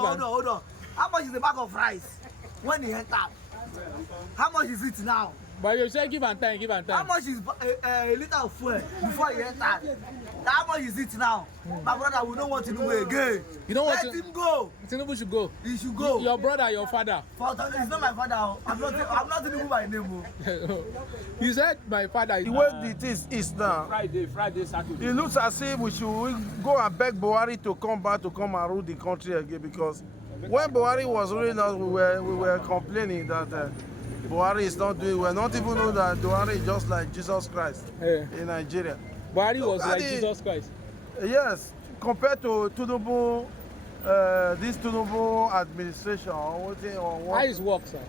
hold on. How much is the bag of rice when he entered? How much is it now? But you say give and time. How much is a liter of fuel before he entered? How much is it now? My brother, we don't want Tinubu again. You don't want Let him go. Tinubu should go. He should go. Your brother, your father. He's not my father. I'm not Tinubu by name. You said my father. The way it is now. Friday, Saturday. It looks as if we should go and beg Buhari to come back to come and rule the country again, because when Buhari was ruling us, we were complaining that Buhari is not doing well. Not even know that Buhari is just like Jesus Christ in Nigeria. Buhari was like Jesus Christ. Yes, compared to Tinubu, this Tinubu administration or what? How is work, sir?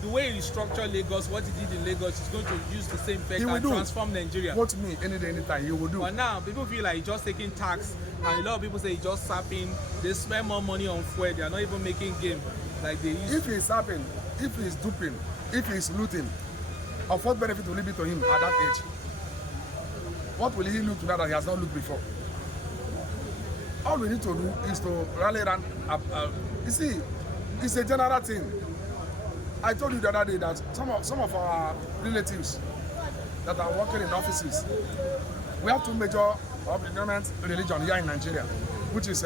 The way he structured Lagos, what he did in Lagos, is going to use the same tech and transform Nigeria. Vote me any day, anytime, he will do. But now, people feel like he's just taking tax, and a lot of people say he's just sapping. They spend more money on fuel. They are not even making game like they used. If he's sapping, if he's duping, if he's looting, of what benefit will it be to him at that age? What will he loot now that he has not looked before? All we need to do is to rally around. You see, it's a general thing. I told you the other day that some of our relatives that are working in offices, we have two major dominant religions here in Nigeria, which is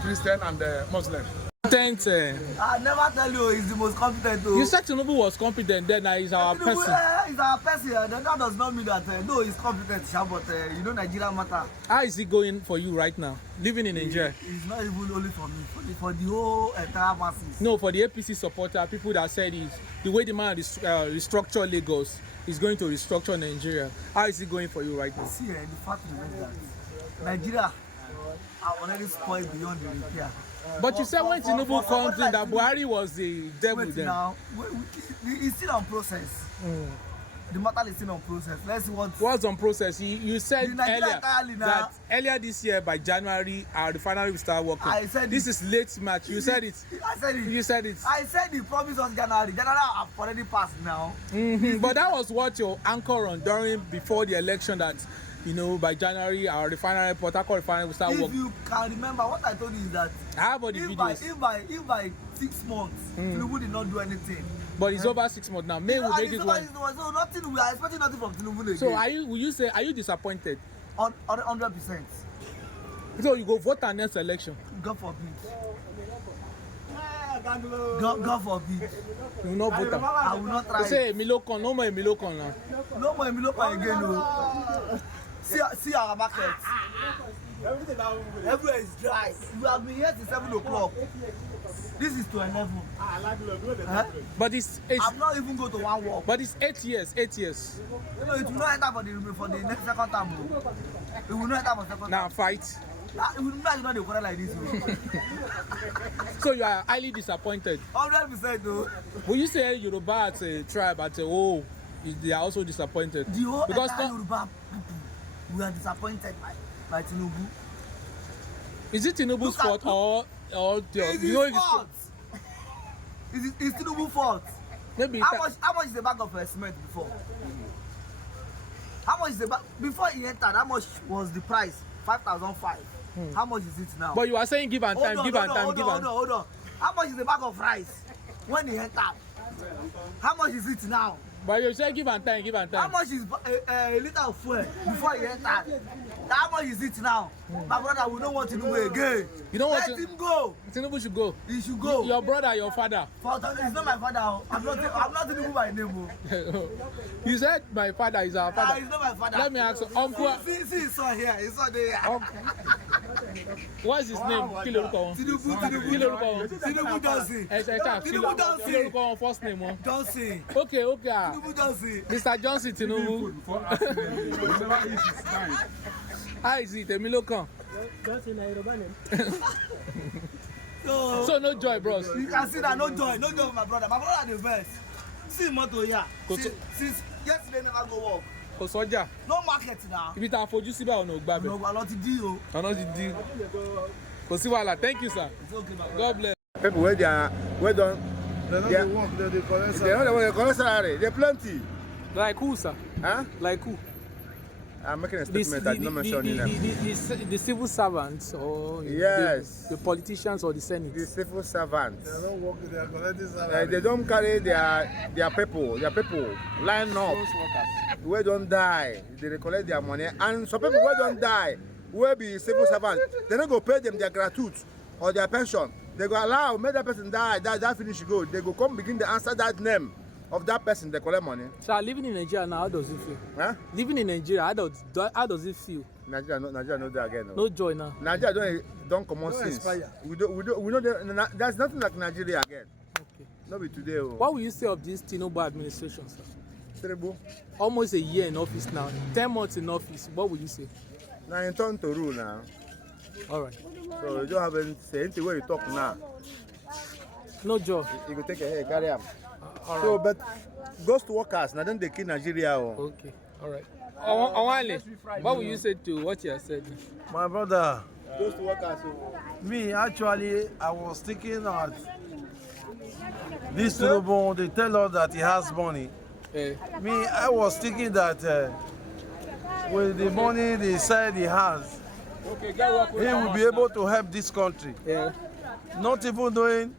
Christian and Muslim. I never tell you he's the most competent. You said Tinubu was competent, then he's our person. He's our person. Then that does not mean that no, he's competent, but you know Nigeria matter. How is it going for you right now, living in Nigeria? It's not even only for me, for the whole entire masses. No, for the APC supporter, people that said is the way the man restructure Lagos is going to restructure Nigeria. How is it going for you right now? See, the fact remains that Nigeria are already spoiled beyond the repair. But you said when Tinubu comes in that Buhari was the devil then. Now, it's still on process. The matter is still on process. Let's see what's on process. You said earlier this year by January our refinery will start working. I said this is late March. You said it. I said it. You said it. I said the promise was January. January have already passed now. But that was what your anchor on before the election, that you know by January our refinery, Port Harcourt refinery will start working. If you can remember, what I told you is that if by 6 months Tinubu did not do anything. But it's over 6 months now. May will make it one. So nothing. We are expecting nothing from Tinubu again. So are you disappointed? 100%. So you go vote next election? God forbid. God forbid. You will not vote. I will not try. Say Emilokon, no more Emilokon now. No more Emilokon again. No. See our market. Everywhere is dry. We have been here till 7 o'clock. This is to 11. But it's I'm not even going to one walk. But it's 8 years. 8 years. No, it will not enter for the next second time. It will not enter for second time. Now fight. It will not enter the quarter like this. So you are highly disappointed. 100% though. Will you say Yoruba as a tribe they are also disappointed? The whole entire Yoruba people, we are disappointed by Tinubu. Is it Tinubu's fault or his fault? It's Tinubu's fault. Maybe how much is the bag of cement before? How much is the bag before he entered? How much was the price? 5,005. How much is it now? But you are saying give and time, hold on. How much is the bag of rice when he entered? How much is it now? But you say give and time. How much is a liter of fuel before he entered? How much is it now? My brother, we don't want Tinubu again. You don't Let him go. Tinubu should go. He should go. Your brother, your father. He's not my father. I'm not Tinubu by name. You said my father is our father. He's not my father. Let me ask you, uncle. See his son here. His son there. What's his name? Tinubu. Tinubu Johnson. Tinubu Johnson. First name. Johnson. Okay. Tinubu Johnson. Mr. Johnson Tinubu. How is it? Emilokon. Johnson is Yoruba name. So no joy, bros. You can see that no joy for my brother. My brother the best. See motor here. Since yesterday never go work. Kò sọ́jà. No market now. Ibi tá a fojú síbẹ̀ ọ̀nà ò gbàbẹ̀. Ọ̀nà ti dí o. Ọ̀nà ti dí. Kò sí wàhálà. Thank you, sir. It's okay, God bless. People where they don't. They collect salary. They plenty. Like who, sir? Huh? Like who? I'm making a statement. I did not mention any name. The civil servants or yes, the politicians or the Senate. The civil servants. They don't work. They are collecting salary. They don't carry their people line up. We don't die. They collect their money, and some people who don't die will be civil servants. They don't go pay them their gratuity or their pension. They go allow make that person die. That finish go. They go come begin to answer that name of that person. They collect money. So living in Nigeria now, how does it feel? Huh? Living in Nigeria, how does it feel? Nigeria no there again. No joy now. Nigeria don't come on since. We know there's nothing like Nigeria again. Okay. Not be today. Oh. What will you say of this Tinubu administration, sir? Tinubu. Almost a year in office now. 10 months in office. What will you say? Now in turn to rule now. All right. So you don't have any say anything where you talk now. No joy. You go take a hair, carry am. All So, right. but ghost workers, now then they kill Nigeria. Oh. Okay. All right. Onwale, what will you say to what you have said? My brother. Ghost workers. Me, actually, I was thinking that this Tinubu, they tell us that he has money. Me, I was thinking that with the money they said he has, he will be able to help this country. Yeah. Not even knowing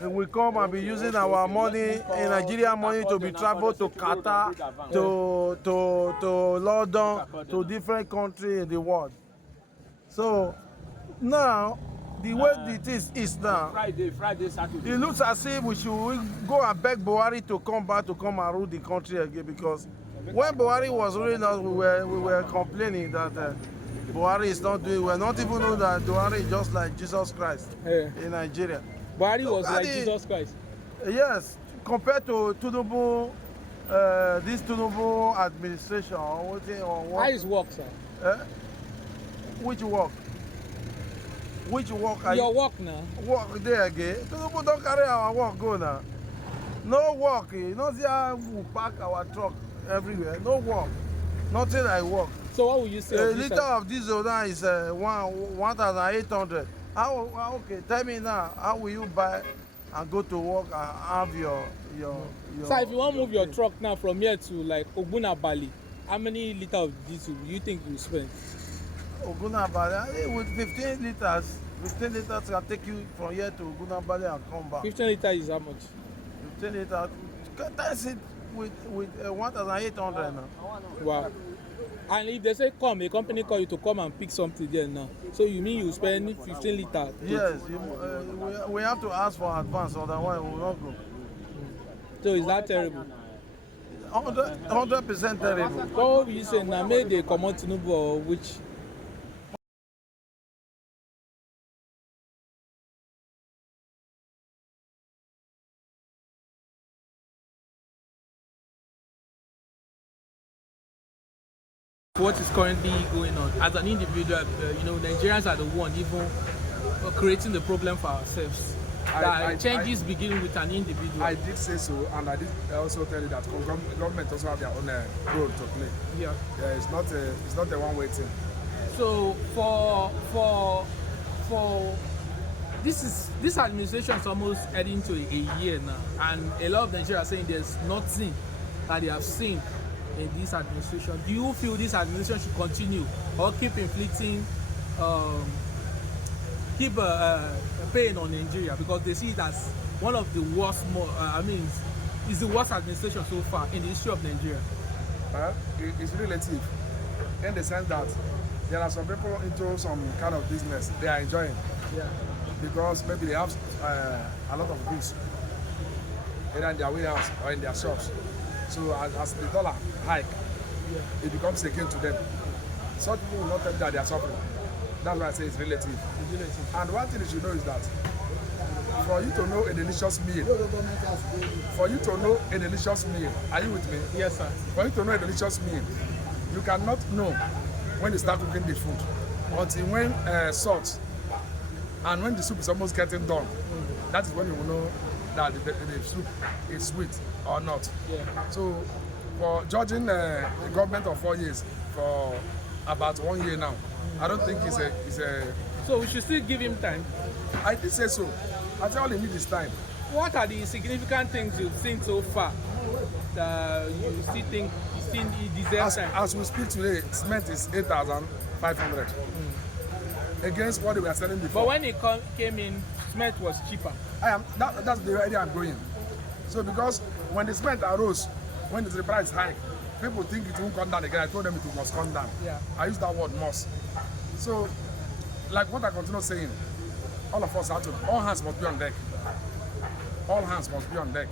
we come and be using our money, in Nigeria money, to be traveled to Qatar, to London, to different countries in the world. So now, the way it is now, Friday, Saturday. it looks as if we should go and beg Buhari to come back to come and rule the country again, because when Buhari was ruling us, we were complaining that Buhari is not doing well. Not even know that Buhari is just like Jesus Christ in Nigeria. Buhari was like Jesus Christ. Yes, compared to Tinubu, this Tinubu administration, or what? How is work, sir? Which work? Which work? Your work now. Work there again. Tinubu don't carry our work go now. No work. You know, see how we park our truck everywhere. No work. Nothing like work. So what will you say? A liter of diesel now is 1,800. Okay, tell me now, how will you buy and go to work and have your So if you want to move your truck now from here to like Ogunabali, how many liters of diesel do you think you spend? Ogunabali, with 15 liters, 15 liters can take you from here to Ogunabali and come back. 15 liters is how much? 15 liters, that's it with 1,800 now. Wow. And if they say come, a company call you to come and pick something there now. So you mean you spend 15 liters? Yes, we have to ask for advance, otherwise we will not go. So is that terrible? 100% terrible. So what will you say now? Maybe they come on Tinubu or which? What is currently going on as an individual, Nigerians are the one even creating the problem for ourselves. Changes begin with an individual. I did say so, and I did also tell you that government also have their own role to play. Yeah. It's not a one-way thing. So for this administration is almost heading to a year now, and a lot of Nigerians are saying there's nothing that they have seen in this administration. Do you feel this administration should continue or keep inflicting, pain on Nigeria, because they see it as one of the worst, it's the worst administration so far in the history of Nigeria? It's relative in the sense that there are some people into some kind of business they are enjoying. Yeah. Because maybe they have a lot of goods either in their warehouse or in their shops. So as the dollar hike, it becomes a gain to them. Such people will not tell you that they are suffering. That's why I say it's relative. And one thing you should know is that for you to know a delicious meal, are you with me? Yes, sir. For you to know a delicious meal, you cannot know when you start cooking the food until when salt and when the soup is almost getting done. That is when you will know that the soup is sweet or not. Yeah. So for judging the government of 4 years for about 1 year now, I don't think it's a. So we should still give him time. I did say so. I tell all he needs is time. What are the significant things you've seen so far that you still think is think it deserves time? As we speak today, cement is 8,500 against what they were selling before. But when it came in, cement was cheaper. That's the area I'm going. So because when the cement arose, when the price high, people think it won't come down again. I told them it must come down. Yeah. I use that word must. So, like what I continue saying, all of us have to, all hands must be on deck. All hands must be on deck.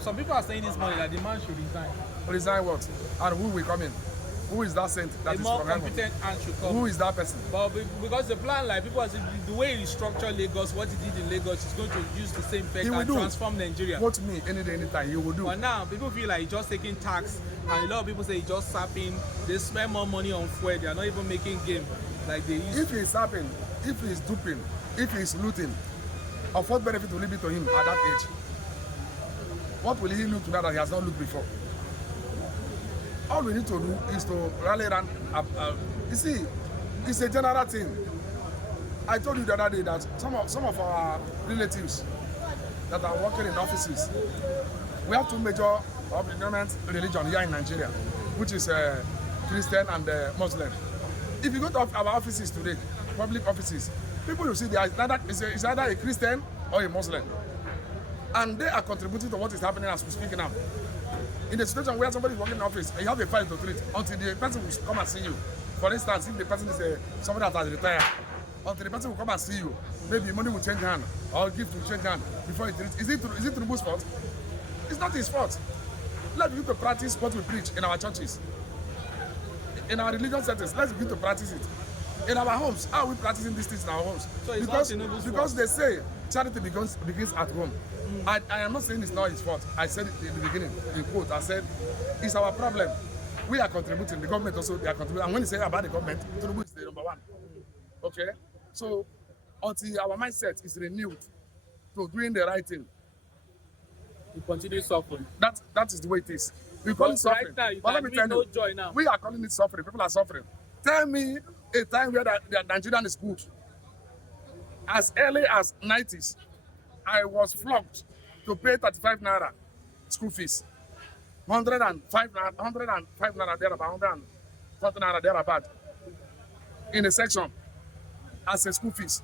Some people are saying this morning that the man should resign. Resign what? And who will come in? Who is that saint that A is more from heaven? competent hand should come. Who is that person? But because the plan, like people are saying, the way he structured Lagos, what he did in Lagos, is going to use the same tech and transform Nigeria. Go to me any day, anytime, he will do. But now, people feel like he's just taking tax, and a lot of people say he's just sapping. They spend more money on fuel. They are not even making game like they used. If he's sapping, if he's duping, if he's looting, of what benefit will it be to him at that age? What will he look to that he has not looked before? All we need to do is to rally around. You see, it's a general thing. I told you the other day that some of our relatives that are working in offices, we have two major dominant religions here in Nigeria, which is Christian and Muslim. If you go to our offices today, public offices, people will see it's either a Christian or a Muslim. And they are contributing to what is happening as we speak now. In a situation where somebody is working in the office and you have a file to treat until the person will come and see you. For instance, if the person is somebody that has retired, until the person will come and see you, maybe money will change hand or gift will change hand before it treats. Is it Tinubu's fault? It's not his fault. Let's begin to practice what we preach in our churches. In our religious settings, let's begin to practice it. In our homes, how are we practicing these things in our homes? So it's because they say charity begins at home. I am not saying it's not his fault. I said it in the beginning, in quote, I said, it's our problem. We are contributing, the government also, they are contributing. And when you say about the government, Tinubu is the number one. Okay? So, until our mindset is renewed to doing the right thing, we continue suffering. That is the way it is. We call it suffering. Right now, you but let me tell no you, joy now. we are calling it suffering. People are suffering. Tell me a time where the Nigerian is good. As early as 90s, I was flogged to pay 35 naira school fees. 105 naira thereabout, 140 naira thereabout in a section as a school fees.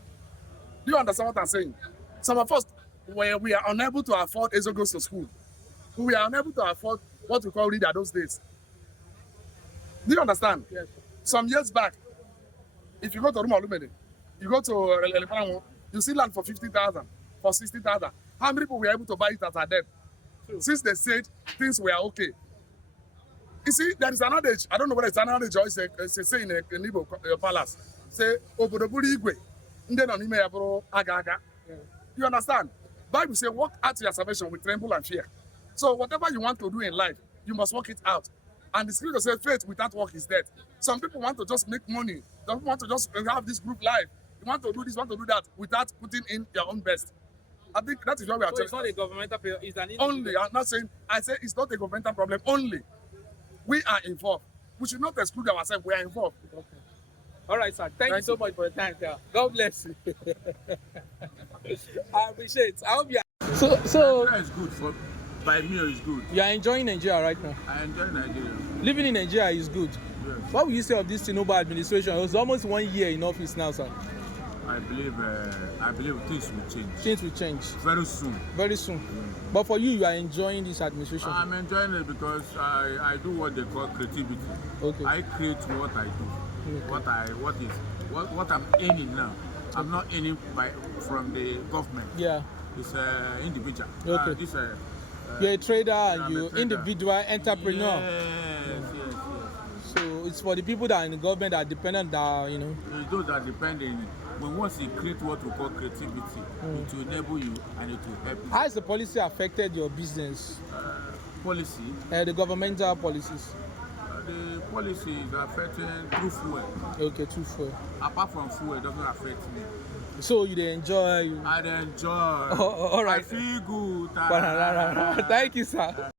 Do you understand what I'm saying? Some of us, where we are unable to afford Ezogos to school, we are unable to afford what we call reader those days. Do you understand? Yes. Some years back, if you go to Rumolumene, you go to Elepanamo, you see land for 50,000, for 60,000. How many people were able to buy it as a debt? Since they said things were okay. You see, there is an adage, I don't know whether it's an adage or it's a saying in a Igbo palace. Say, Obodoburi Igwe, Nde no nime ya bụrụ aga aga. You understand? Bible says, walk out your salvation with tremble and fear. So whatever you want to do in life, you must work it out. And the scripture says, faith without work is dead. Some people want to just make money. Some people want to just have this group life. You want to do this, want to do that, without putting in your own best. I think that is what we are So it's not a governmental problem, it's an only. individual. I'm not saying, I say it's not a governmental problem only. We are involved. We should not exclude ourselves. We are involved. Okay. All right, sir. Thank you so much for your time, sir. God bless you. I appreciate it. I hope you are. So Nigeria is good for by me is good. you are enjoying Nigeria right now. I enjoy Nigeria. Living in Nigeria is good. Yes. What would you say of this Tinubu administration? It was almost 1 year in office now, sir. I believe things will change Things will change very soon. very soon. But for you are enjoying this administration. I'm enjoying it because I do what they call creativity. Okay. I create what I do. Okay. What I'm earning now. I'm not earning from the government. Yeah. It's individual. Okay. You're a trader and I'm a you're trader. individual entrepreneur. Yes. So it's for the people that are in the government that are dependent that, you know. It's those that depend on when once you create what we call creativity, it will enable you and it will help you. How has the policy affected your business? Policy. The governmental policies. The policy is affecting through fuel. Okay, too far. Apart from fuel, it doesn't affect me. So you dey enjoy. I enjoy. All right. I feel good. Thank you, sir.